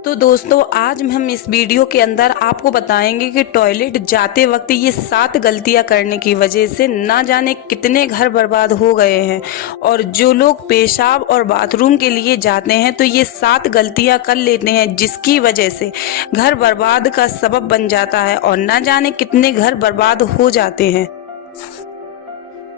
तो दोस्तों आज हम इस वीडियो के अंदर आपको बताएंगे कि टॉयलेट जाते वक्त ये 7 गलतियां करने की वजह से ना जाने कितने घर बर्बाद हो गए हैं। और जो लोग पेशाब और बाथरूम के लिए जाते हैं तो ये 7 गलतियां कर लेते हैं जिसकी वजह से घर बर्बाद का सबब बन जाता है और ना जाने कितने घर बर्बाद हो जाते हैं।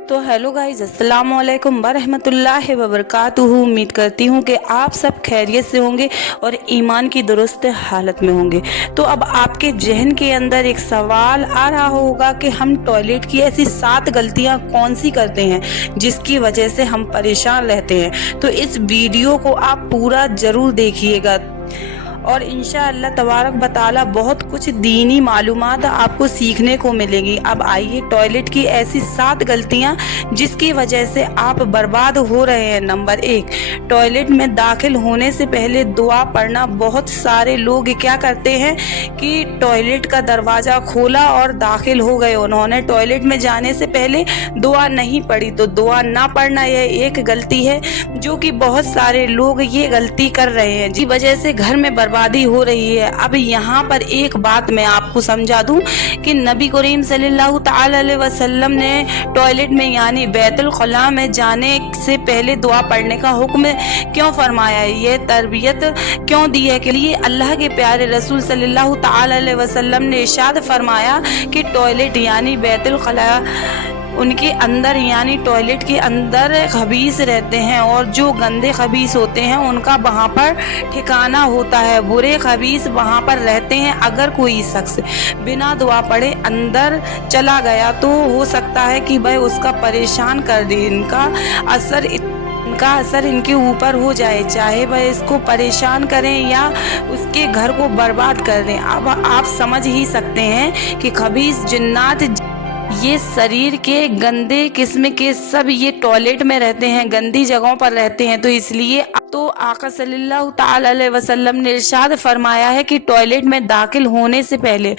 तो हेलो गाइज, अस्सलाम वालेकुम वरहमतुल्लाहि वबरकातुहू। उम्मीद करती हूँ कि आप सब खैरियत से होंगे और ईमान की दुरुस्त हालत में होंगे। तो अब आपके जहन के अंदर एक सवाल आ रहा होगा कि हम टॉयलेट की ऐसी 7 गलतियाँ कौन सी करते हैं जिसकी वजह से हम परेशान रहते हैं। तो इस वीडियो को आप पूरा ज़रूर देखिएगा और इंशाअल्लाह तबारक बताला बहुत कुछ दीनी मालूमात आपको सीखने को मिलेगी। अब आइए टॉयलेट की ऐसी 7 गलतियां जिसकी वजह से आप बर्बाद हो रहे हैं। नंबर 1, टॉयलेट में दाखिल होने से पहले दुआ पढ़ना। बहुत सारे लोग क्या करते हैं कि टॉयलेट का दरवाज़ा खोला और दाखिल हो गए, उन्होंने टॉयलेट में जाने से पहले दुआ नहीं पढ़ी। तो दुआ ना पढ़ना यह एक गलती है जो कि बहुत सारे लोग ये गलती कर रहे हैं, जिस वजह से घर में बर्बादी हो रही है। अब यहाँ पर एक बात मैं आपको समझा दूं कि नबी करीम सल्लल्लाहु ताला अलैहि वसल्लम ने टॉयलेट में यानी बैतुल खला में जाने से पहले दुआ पढ़ने का हुक्म क्यों फरमाया है, ये तरबियत क्यों दी है। के लिए अल्लाह के प्यारे रसूल सल्लल्लाहु ताला अलैहि वसल्लम ने इरशाद फरमाया कि टॉयलेट यानी बैतुल खला उनके अंदर यानी टॉयलेट के अंदर खबीस रहते हैं और जो गंदे खबीस होते हैं उनका वहाँ पर ठिकाना होता है, बुरे खबीस वहाँ पर रहते हैं। अगर कोई शख्स बिना दुआ पढ़े अंदर चला गया तो हो सकता है कि वह उसका परेशान कर दे, इनका असर इनके ऊपर हो जाए, चाहे वह इसको परेशान करें या उसके घर को बर्बाद कर दें। अब आप समझ ही सकते हैं कि खबीस जिन्नात ये शरीर के गंदे किस्म के सब ये टॉयलेट में रहते हैं, गंदी जगहों पर रहते हैं। तो इसलिए तो आका सल्लल्लाहु ताला अलैहि वसल्लम ने इरशाद फरमाया है कि टॉयलेट में दाखिल होने से पहले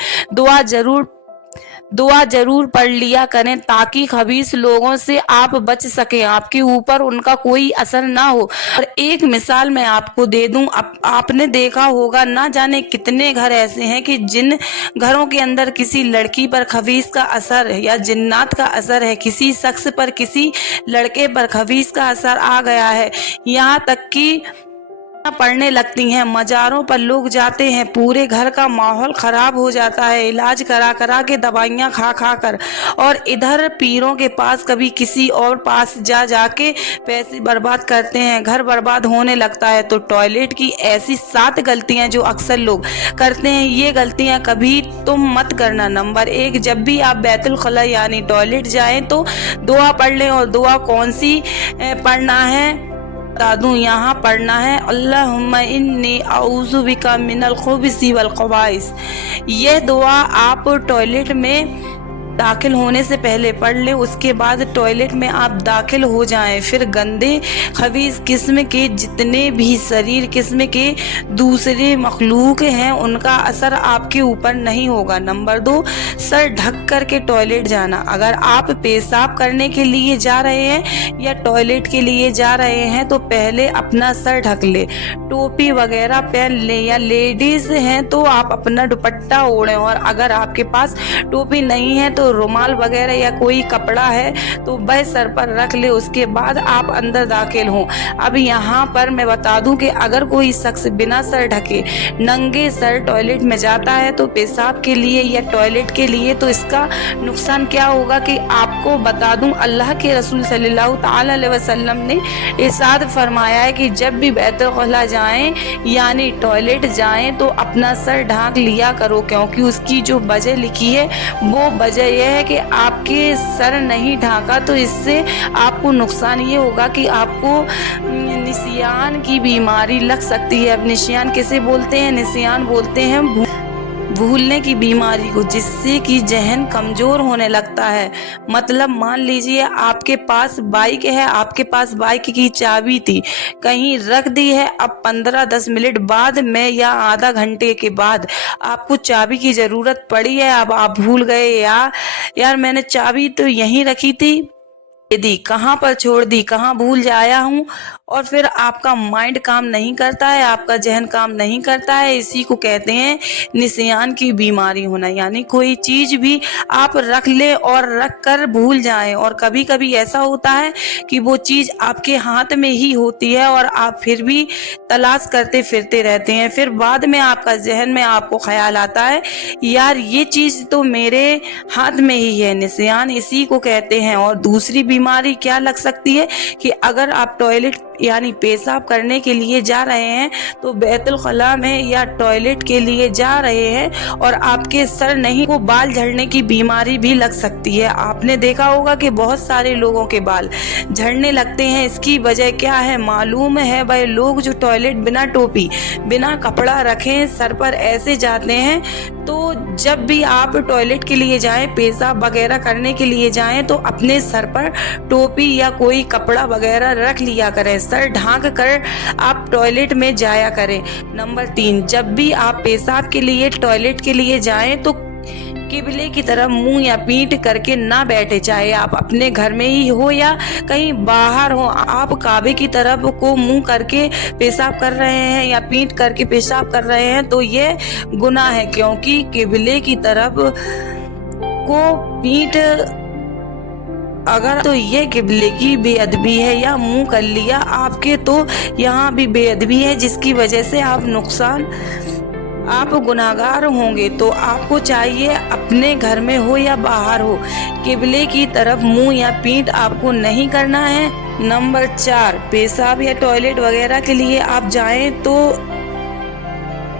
दुआ जरूर पढ़ लिया करें ताकि खबीस लोगों से आप बच सकें, आपके ऊपर उनका कोई असर ना हो। और एक मिसाल मैं आपको दे दूं, आपने देखा होगा ना जाने कितने घर ऐसे हैं कि जिन घरों के अंदर किसी लड़की पर खबीस का असर या जिन्नात का असर है, किसी शख्स पर किसी लड़के पर खबीस का असर आ गया है, यहाँ तक कि पढ़ने लगती हैं, मज़ारों पर लोग जाते हैं, पूरे घर का माहौल ख़राब हो जाता है, इलाज करा के दवाइयाँ खा कर, और इधर पीरों के पास कभी किसी और पास जाके पैसे बर्बाद करते हैं, घर बर्बाद होने लगता है। तो टॉयलेट की ऐसी 7 गलतियाँ जो अक्सर लोग करते हैं, ये गलतियाँ कभी तुम मत करना। नंबर 1, जब भी आप बैतुल खला यानी टॉयलेट जाएं तो दुआ पढ़ लें। और दुआ कौन सी पढ़ना है बता दूं, यहाँ पढ़ना है अल्लाहुम्मा इन्नी औज़ु बिका मिनल खुबुसी वल ख़बाइस। यह दुआ आप टॉयलेट में दाखिल होने से पहले पढ़ लें। उसके बाद टॉयलेट में आप दाखिल हो जाएं, फिर गंदे खबीस किस्म के जितने भी शरीर किस्म के दूसरे मखलूक हैं उनका असर आपके ऊपर नहीं होगा। नंबर 2, सर ढक कर के टॉयलेट जाना। अगर आप पेशाब करने के लिए जा रहे हैं या टॉयलेट के लिए जा रहे हैं तो पहले अपना सर ढक ले, टोपी वगैरह पहन लें, या लेडीज हैं तो आप अपना दुपट्टा ओढ़ें, और अगर आपके पास टोपी नहीं है तो रुमाल वगैरह या कोई कपड़ा है तो वह सर पर रख ले। उसके बाद आप अंदर दाखिल हों। अब यहाँ पर मैं बता दूं कि अगर कोई शख्स बिना सर ढके नंगे सर टॉयलेट में जाता है तो पेशाब के लिए या टॉयलेट के लिए, तो इसका नुकसान क्या होगा कि आपको बता दूं, अल्लाह के रसूल सल्लल्लाहु ताला अलैहि वसल्लम ने इरशाद फरमाया है कि जब भी बैतुल खला जाएं यानी टॉयलेट जाएं तो अपना सर ढांक लिया करो, क्योंकि उसकी जो वजह लिखी है वो वजह यह है कि आपके सर नहीं ढाका तो इससे आपको नुकसान ये होगा कि आपको निसियान की बीमारी लग सकती है। अब निसियान किसे बोलते हैं? निसियान बोलते हैं भूलने की बीमारी को, जिससे कि जहन कमज़ोर होने लगता है। मतलब मान लीजिए आपके पास बाइक है, आपके पास बाइक की चाबी थी, कहीं रख दी है, अब 15-10 मिनट बाद में या आधा घंटे के बाद आपको चाबी की ज़रूरत पड़ी है, अब आप भूल गए यार मैंने चाबी तो यहीं रखी थी, दी, कहाँ पर छोड़ दी, कहाँ भूल जाया हूँ, और फिर आपका माइंड काम नहीं करता है, आपका जहन काम नहीं करता है। इसी को कहते हैं निसियान की बीमारी होना, यानी कोई चीज भी आप रख ले और रख कर भूल जाएं। और कभी कभी ऐसा होता है कि वो चीज आपके हाथ में ही होती है और आप फिर भी तलाश करते फिरते रहते हैं। फिर बाद में आपका जहन में आपको ख्याल आता है, यार ये चीज तो मेरे हाथ में ही है। निसियान इसी को कहते हैं। और दूसरी बीमारी क्या लग सकती है कि अगर आप टॉयलेट यानी पेशाब करने के लिए जा रहे हैं तो बैतुल खला में या टॉयलेट के लिए जा रहे हैं और आपके सर नहीं, को बाल झड़ने की बीमारी भी लग सकती है। आपने देखा होगा कि बहुत सारे लोगों के बाल झड़ने लगते हैं। इसकी वजह क्या है मालूम है भाई? लोग जो टॉयलेट बिना टोपी बिना कपड़ा रखे सर पर ऐसे जाते हैं। तो जब भी आप टॉयलेट के लिए जाएं, पेशाब वगैरह करने के लिए जाएं, तो अपने सर पर टोपी या कोई कपड़ा वगैरह रख लिया करें, सर ढांक कर आप टॉयलेट में जाया करें। नंबर 3, जब भी आप पेशाब के लिए टॉयलेट के लिए जाएं तो किबले की तरफ मुंह या पीठ करके ना बैठे, चाहे आप अपने घर में ही हो या कहीं बाहर हो। आप काबे की तरफ को मुंह करके पेशाब कर रहे हैं या पीठ करके पेशाब कर रहे हैं तो ये गुनाह है, क्योंकि किबले की तरफ को पीठ अगर तो ये किबले की बेअदबी है, या मुंह कर लिया आपके तो यहाँ भी बेअदबी है, जिसकी वजह से आप गुनाहगार होंगे। तो आपको चाहिए अपने घर में हो या बाहर हो, किबले की तरफ मुंह या पीठ आपको नहीं करना है। नंबर 4, पेशाब या टॉयलेट वगैरह के लिए आप जाएं तो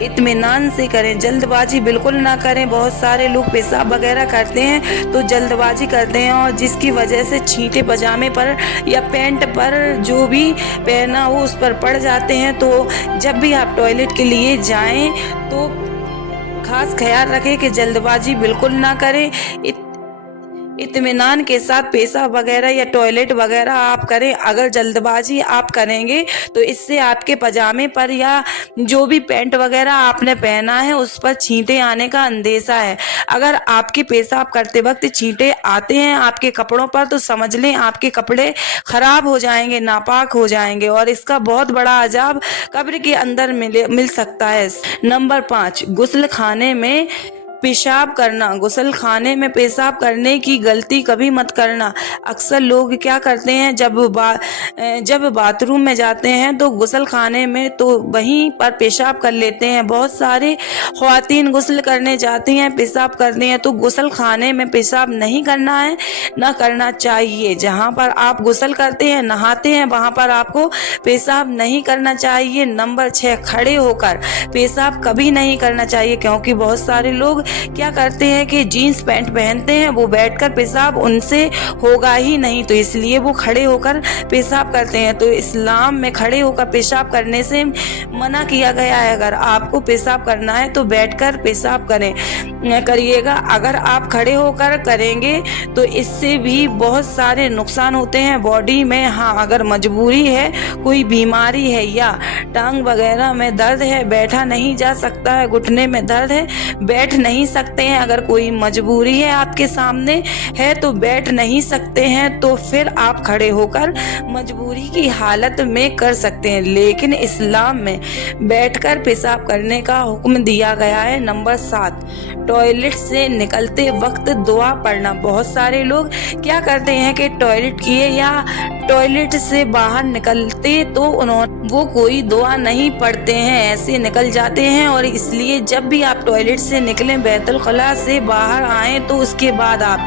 इत्मीनान से करें, जल्दबाजी बिल्कुल ना करें। बहुत सारे लोग पेशाब वगैरह करते हैं तो जल्दबाजी करते हैं और जिसकी वजह से छींटे पजामे पर या पैंट पर जो भी पहना हो उस पर पड़ जाते हैं। तो जब भी आप टॉयलेट के लिए जाएं तो खास ख्याल रखें कि जल्दबाजी बिल्कुल ना करें, इत्मीनान के साथ पेशाब वगैरह या टॉयलेट वगैरह आप करें। अगर जल्दबाजी आप करेंगे तो इससे आपके पजामे पर या जो भी पैंट वगैरह आपने पहना है उस पर छींटे आने का अंदेशा है। अगर आपके पेशाब करते वक्त छींटे आते हैं आपके कपड़ों पर तो समझ लें आपके कपड़े खराब हो जाएंगे, नापाक हो जाएंगे और इसका बहुत बड़ा अजाब कब्र के अंदर मिल सकता है। नंबर 5, गुस्ल खाने में पेशाब करना। गुस्ल खाने में पेशाब करने की गलती कभी मत करना। अक्सर लोग क्या करते हैं, जब बाथरूम में जाते हैं तो गुस्ल खाने में तो वहीं पर पेशाब कर लेते हैं। बहुत सारे ख्वातीन गुस्ल करने जाती हैं, पेशाब करती हैं, तो गुस्ल खाने में पेशाब नहीं करना है, ना करना चाहिए। जहाँ पर आप गुस्ल करते हैं, नहाते हैं, वहाँ पर आपको पेशाब नहीं करना चाहिए। नंबर 6, खड़े होकर पेशाब कभी नहीं करना चाहिए, क्योंकि बहुत सारे लोग क्या करते हैं कि जीन्स पैंट पहनते हैं, वो बैठकर पेशाब उनसे होगा ही नहीं, तो इसलिए वो खड़े होकर पेशाब करते हैं। तो इस्लाम में खड़े होकर पेशाब करने से मना किया गया है। अगर आपको पेशाब करना है तो बैठकर पेशाब करिएगा। अगर आप खड़े होकर करेंगे तो इससे भी बहुत सारे नुकसान होते हैं बॉडी में। हाँ, अगर मजबूरी है, कोई बीमारी है या टांग वगैरह में दर्द है, बैठा नहीं जा सकता है, घुटने में दर्द है, बैठ नहीं सकते हैं, अगर कोई मजबूरी है आपके सामने है तो बैठ नहीं सकते हैं, तो फिर आप खड़े होकर मजबूरी की हालत में कर सकते हैं। लेकिन इस्लाम में बैठकर पेशाब करने का हुक्म दिया गया है। नंबर 7, टॉयलेट से निकलते वक्त दुआ पढ़ना। बहुत सारे लोग क्या करते हैं कि टॉयलेट किए या टॉयलेट से बाहर निकलते तो वो कोई दुआ नहीं पढ़ते हैं, ऐसे निकल जाते हैं। और इसलिए जब भी आप टॉयलेट से निकलें, बैतुल खला से बाहर आए, तो उसके बाद आप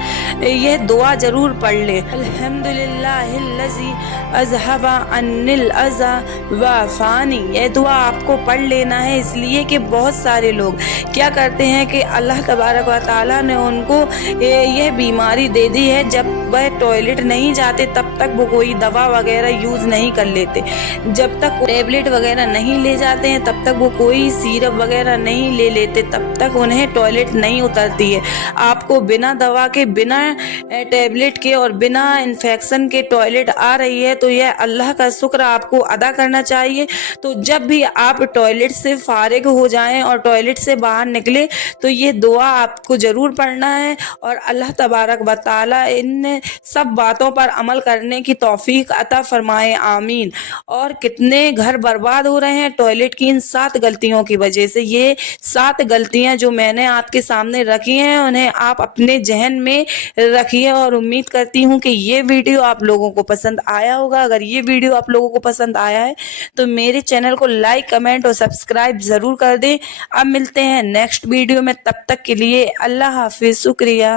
यह दुआ जरूर पढ़ लें। अल्हम्दुलिल्लाहिल्लज़ी अज़हबा अन्निल अज़ा वअफ़ानी। यह दुआ आपको पढ़ लेना है, इसलिए कि बहुत सारे लोग क्या करते हैं कि अल्लाह तबारक व तआला ने उनको यह बीमारी दे दी है, जब वह टॉयलेट नहीं जाते तब तक वो कोई दवा वगैरह यूज़ नहीं कर लेते, जब तक टेबलेट वगैरह नहीं ले जाते हैं तब तक वो कोई सिरप वगैरह नहीं ले लेते, तब तक उन्हें टॉयलेट नहीं उतरती है। आपको बिना दवा के, बिना टेबलेट के और बिना इन्फेक्शन के टॉयलेट आ रही है तो यह अल्लाह का शुक्र आपको अदा करना चाहिए। तो जब भी आप टॉयलेट से फारिग हो जाएं और टॉयलेट से बाहर निकले तो ये दुआ आपको ज़रूर पढ़ना है और अल्लाह तबारक व तआला इन हमें सब बातों पर अमल करने की तौफीक अता फरमाए, आमीन। और कितने घर बर्बाद हो रहे हैं टॉयलेट की इन 7 गलतियों की वजह से। ये 7 गलतियां जो मैंने आपके सामने रखी हैं उन्हें आप अपने जहन में रखिए, और उम्मीद करती हूँ कि ये वीडियो आप लोगों को पसंद आया होगा। अगर ये वीडियो आप लोगों को पसंद आया है तो मेरे चैनल को लाइक, कमेंट और सब्सक्राइब जरूर कर दें। अब मिलते हैं नेक्स्ट वीडियो में, तब तक के लिए अल्लाह हाफिज, शुक्रिया।